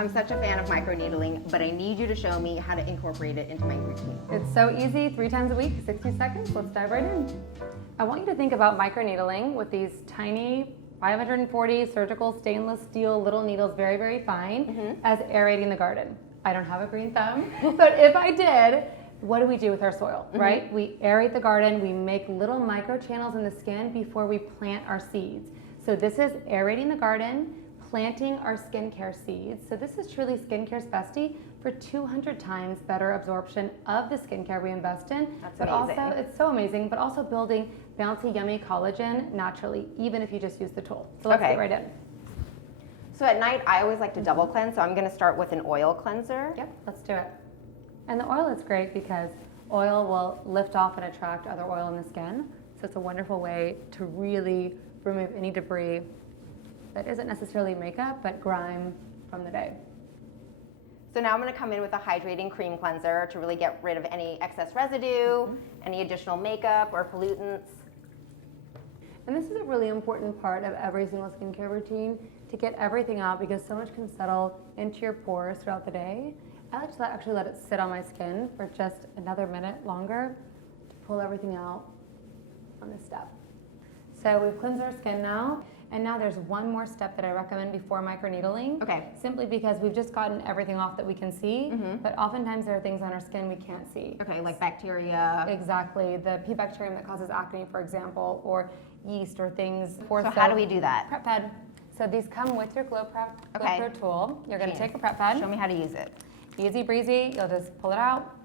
I'm such a fan of microneedling, but I need you to show me how to incorporate it into my routine. It's so easy, 3 times a week, 60 seconds. Let's dive right in. I want you to think about microneedling with these tiny 540 surgical stainless steel little needles, very, very fine, as aerating the garden. I don't have a green thumb, but if I did, what do we do with our soil, right? We aerate the garden, we make little micro channels in the skin before we plant our seeds. So this is aerating the garden, planting our skincare seeds. So this is truly skincare's bestie for 200 times better absorption of the skincare we invest in. That's but amazing. Also, it's so amazing, but also building bouncy, yummy collagen naturally, even if you just use the tool. So let's get right in. So at night, I always like to double cleanse, so I'm gonna start with an oil cleanser. Yep, let's do it. And the oil is great because oil will lift off and attract other oil in the skin. So it's a wonderful way to really remove any debris that isn't necessarily makeup, but grime from the day. So now I'm gonna come in with a hydrating cream cleanser to really get rid of any excess residue, any additional makeup or pollutants. And this is a really important part of every single skincare routine, to get everything out because so much can settle into your pores throughout the day. I like to actually let it sit on my skin for just another minute longer to pull everything out on this step. So we've cleansed our skin now, and now there's one more step that I recommend before microneedling. Okay. Simply because we've just gotten everything off that we can see, but oftentimes there are things on our skin we can't see. Okay, like bacteria. Exactly, the P bacterium that causes acne, for example, or yeast or things. So how do we do that? Prep pad. So these come with your GloPro tool. You're going to take a prep pad. Show me how to use it. Easy breezy. You'll just pull it out,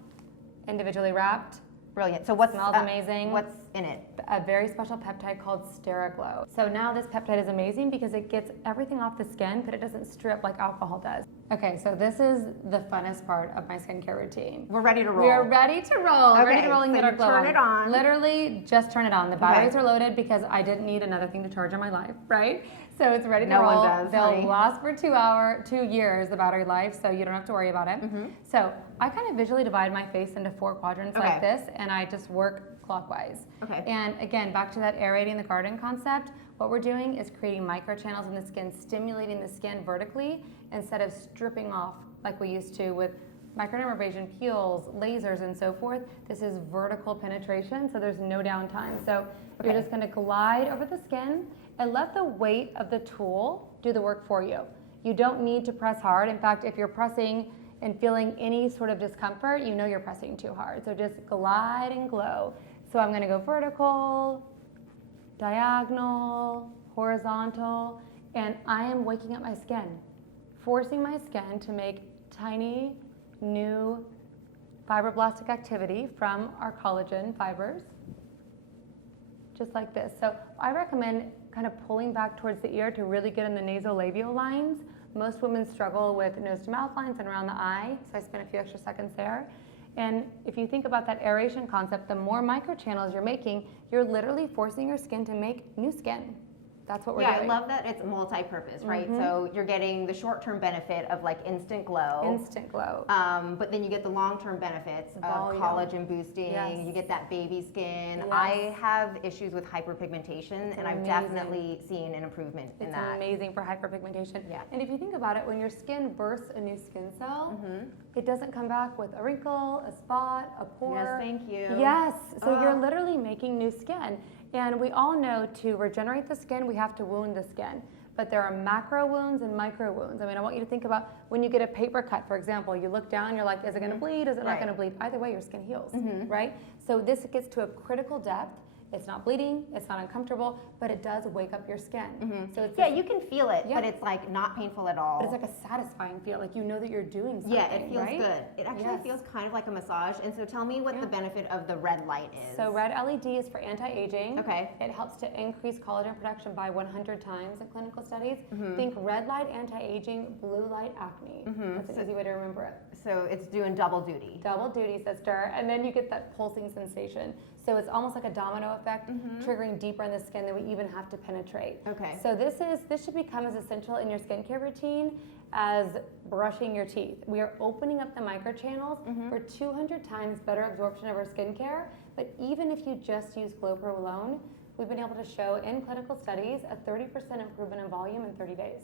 individually wrapped. Brilliant. So what's Smells amazing. What's in it? A very special peptide called SteriGlow. So now this peptide is amazing because it gets everything off the skin, but it doesn't strip like alcohol does. Okay, so this is the funnest part of my skincare routine. We're ready to roll. We are ready to roll. Okay, Ready to roll and so get our you glow turn it on. Literally, just turn it on. The batteries are loaded because I didn't need another thing to charge in my life, right? So it's ready to roll. No one does, They'll honey. last for 2 years, the battery life, so you don't have to worry about it. So I kind of visually divide my face into 4 quadrants like this, and I just work clockwise. Okay. And again, back to that aerating the garden concept, what we're doing is creating microchannels in the skin, stimulating the skin vertically instead of stripping off like we used to with microdermabrasion, peels, lasers, and so forth. This is vertical penetration, so there's no downtime. So you're just gonna glide over the skin and let the weight of the tool do the work for you. You don't need to press hard. In fact, if you're pressing and feeling any sort of discomfort, you know you're pressing too hard. So just glide and glow. So I'm gonna go vertical, diagonal, horizontal, and I am waking up my skin, forcing my skin to make tiny, new fibroblastic activity from our collagen fibers, just like this. So I recommend kind of pulling back towards the ear to really get in the nasolabial lines. Most women struggle with nose to mouth lines and around the eye, so I spent a few extra seconds there. And if you think about that aeration concept, the more microchannels you're making, you're literally forcing your skin to make new skin. That's what we're doing. Yeah, I love that it's multi-purpose, right? So you're getting the short-term benefit of like instant glow. Instant glow. But then you get the long-term benefits of collagen boosting. Yes. You get that baby skin. Yes. I have issues with hyperpigmentation, and I've amazing. definitely seen an improvement in that. It's amazing for hyperpigmentation. Yeah. And if you think about it, when your skin bursts a new skin cell, it doesn't come back with a wrinkle, a spot, a pore. Yes, thank you. Yes. So you're literally making new skin. And we all know to regenerate the skin, we have to wound the skin. But there are macro wounds and micro wounds. I mean, I want you to think about when you get a paper cut, for example, you look down, you're like, is it gonna bleed? Is it not gonna bleed? Either way, your skin heals, right? So this gets to a critical depth. It's not bleeding, it's not uncomfortable, but it does wake up your skin. So it's You can feel it, but it's like not painful at all. but it's like a satisfying feel, like you know that you're doing something. Yeah, it feels right? good. It actually feels kind of like a massage. And so tell me what the benefit of the red light is. So red LED is for anti-aging. Okay. It helps to increase collagen production by 100 times in clinical studies. Think red light anti-aging, blue light acne. That's an easy way to remember it. So it's doing double duty. Double duty, sister. And then you get that pulsing sensation. So it's almost like a domino effect, triggering deeper in the skin than we even have to penetrate. Okay. So this should become as essential in your skincare routine as brushing your teeth. We are opening up the microchannels for 200 times better absorption of our skincare. But even if you just use GloPro alone, we've been able to show in clinical studies a 30% improvement in volume in 30 days.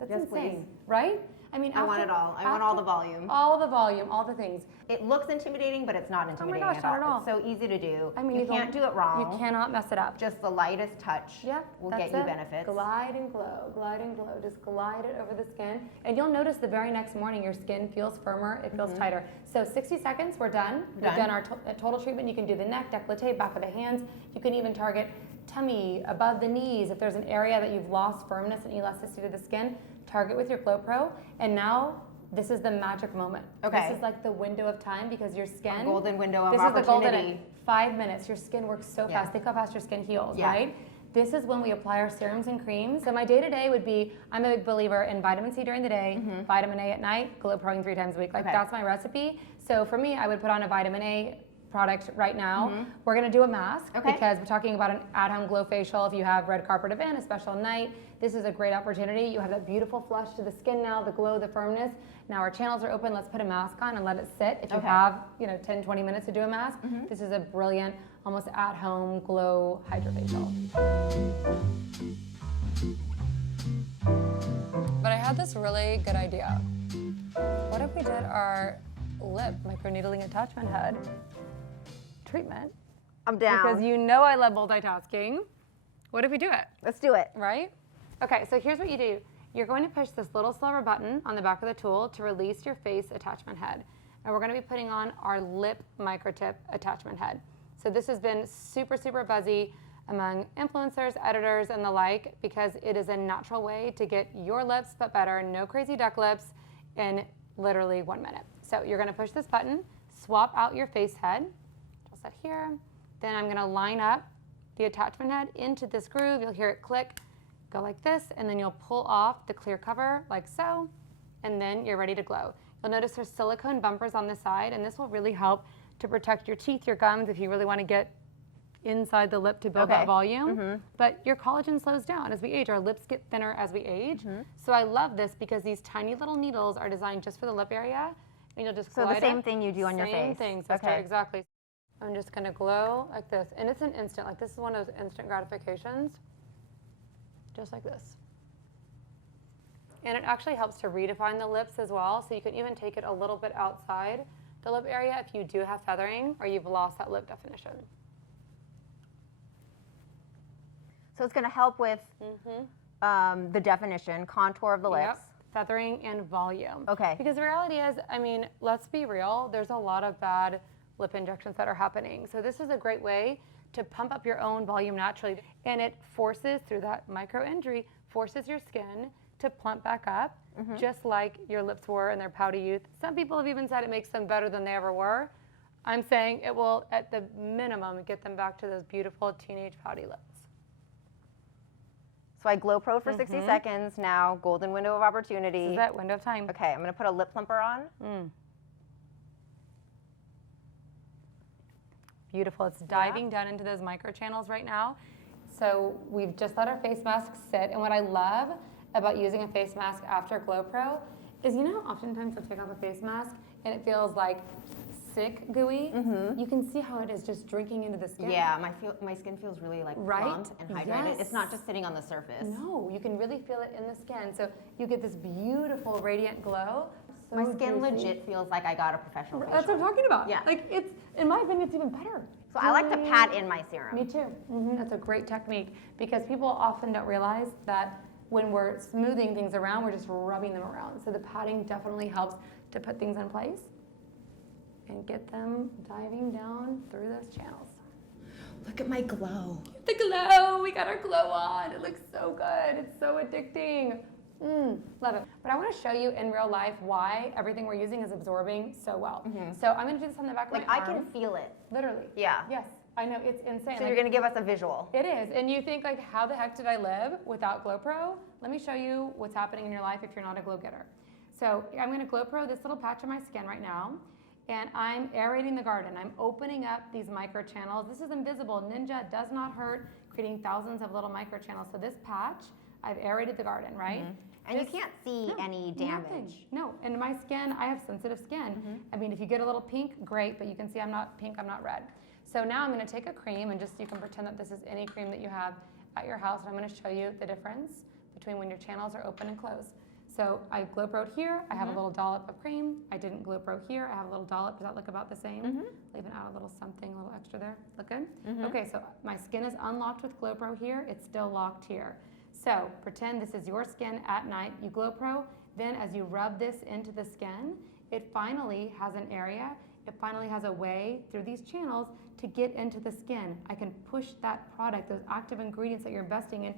That's Yes, insane, please. right? I mean, I want it all. I want all the volume. All the volume, all the things. It looks intimidating, but it's not intimidating gosh, at not at all. It's so easy to do. I mean, you can't do it wrong. You cannot mess it up. Just the lightest touch will get you benefits. Glide and glow, glide and glow. Just glide it over the skin. And you'll notice the very next morning your skin feels firmer, it feels tighter. So 60 seconds, we're done. We've done our total treatment. You can do the neck, décolleté, back of the hands. You can even target tummy, above the knees. If there's an area that you've lost firmness and elasticity to the skin, target with your GloPro. And now, this is the magic moment. Okay. This is like the window of time because your skin. A golden window of this opportunity. This is the golden 5 minutes. Your skin works so fast. Think how fast your skin heals, right? This is when we apply our serums and creams. So my day-to-day would be, I'm a big believer in vitamin C during the day, vitamin A at night, GloProing 3 times a week. Like that's my recipe. So for me, I would put on a vitamin A product right now. We're gonna do a mask because we're talking about an at-home glow facial. If you have red carpet event, a special night, this is a great opportunity. You have that beautiful flush to the skin now, the glow, the firmness. Now our channels are open. Let's put a mask on and let it sit. If you have, 10, 20 minutes to do a mask, this is a brilliant, almost at-home glow hydrofacial. But I had this really good idea. What if we did our lip microneedling attachment head treatment? I'm down. Because you know I love multitasking. What if we do it? Let's do it. Right? Okay, so here's what you do. You're going to push this little silver button on the back of the tool to release your face attachment head. And we're going to be putting on our lip microtip attachment head. So this has been super, super buzzy among influencers, editors, and the like, because it is a natural way to get your lips but better, no crazy duck lips, in literally 1 minute. So you're going to push this button, swap out your face head, just set here. Then I'm going to line up the attachment head into this groove. You'll hear it click, go like this, and then you'll pull off the clear cover like so, and then you're ready to glow. You'll notice there's silicone bumpers on the side, and this will really help to protect your teeth, your gums, if you really want to get inside the lip to build that volume. But your collagen slows down as we age. Our lips get thinner as we age. So I love this because these tiny little needles are designed just for the lip area, and you'll just glide So the same thing you do on your face. Same thing, sister, exactly. I'm just going to glow like this, and it's an instant. Like this is one of those instant gratifications. Just like this. And it actually helps to redefine the lips as well, so you can even take it a little bit outside the lip area if you do have feathering or you've lost that lip definition. So it's going to help with the definition, contour of the lips. Feathering and volume. Okay. Because the reality is, I mean, let's be real, there's a lot of bad lip injections that are happening. So this is a great way to pump up your own volume naturally. And it forces, through that micro injury, forces your skin to plump back up, just like your lips were in their pouty youth. Some people have even said it makes them better than they ever were. I'm saying it will, at the minimum, get them back to those beautiful teenage pouty lips. So I GloPro for 60 seconds now, golden window of opportunity. This is it, window of time. Okay, I'm going to put a lip plumper on. Beautiful. It's diving down into those micro channels right now. So we've just let our face mask sit. And what I love about using a face mask after GloPro is, you know, oftentimes you'll take off a face mask and it feels like sick, gooey. You can see how it is just drinking into the skin. Yeah, my skin feels really like plump and hydrated. It's not just sitting on the surface. No, you can really feel it in the skin. So you get this beautiful radiant glow. So my skin legit feels like I got a professional facial. That's what I'm talking about. Yeah. Like it's, in my opinion, it's even better. So I like to pat in my serum. Me too. That's a great technique because people often don't realize that when we're smoothing things around, we're just rubbing them around. So the patting definitely helps to put things in place and get them diving down through those channels. Look at my glow. The glow, we got our glow on. It looks so good. It's so addicting. Love it. But I want to show you in real life why everything we're using is absorbing so well. So I'm going to do this on the back of my arm. I can feel it. Literally. Yeah. Yes. I know, it's insane. So you're going to give us a visual. It is. And you think, like, how the heck did I live without GloPro? Let me show you what's happening in your life if you're not a glow getter. So I'm going to GloPro this little patch of my skin right now. And I'm aerating the garden. I'm opening up these micro channels. This is invisible. Ninja does not hurt, creating thousands of little micro channels. So this patch, I've aerated the garden, right? And you can't see any damage. Nothing. No, and my skin, I have sensitive skin. I mean, if you get a little pink, great, but you can see I'm not pink, I'm not red. So now I'm gonna take a cream and just, you can pretend that this is any cream that you have at your house, and I'm gonna show you the difference between when your channels are open and closed. So I GloPro'd here, I have a little dollop of cream. I didn't GloPro here, I have a little dollop. Does that look about the same? Leaving out a little something, a little extra there. Look good? Okay, so my skin is unlocked with GloPro here, it's still locked here. So pretend this is your skin at night, you GloPro, then as you rub this into the skin, it finally has an area, it finally has a way through these channels to get into the skin. I can push that product, those active ingredients that you're investing in,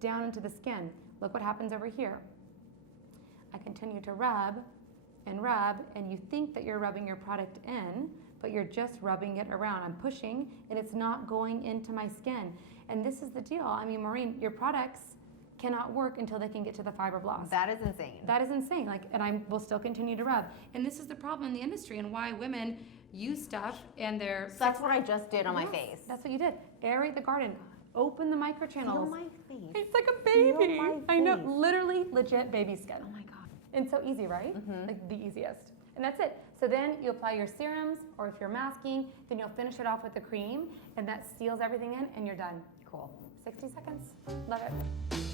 down into the skin. Look what happens over here. I continue to rub, and you think that you're rubbing your product in, but you're just rubbing it around. I'm pushing, and it's not going into my skin. And this is the deal. I mean, Maureen, your products cannot work until they can get to the fibroblast. That is insane. That is insane. Like, and I will still continue to rub. And this is the problem in the industry and why women use stuff and they're... So that's what I just did on my face. That's what you did. Aerate the garden. Open the microchannels. Feel my face. It's like a baby. Feel my I know, face. literally legit baby skin. Oh my God. And so easy, right? Like the easiest. And that's it. So then you apply your serums, or if you're masking, then you'll finish it off with the cream, and that seals everything in, and you're done. Cool. 60 seconds. Love it.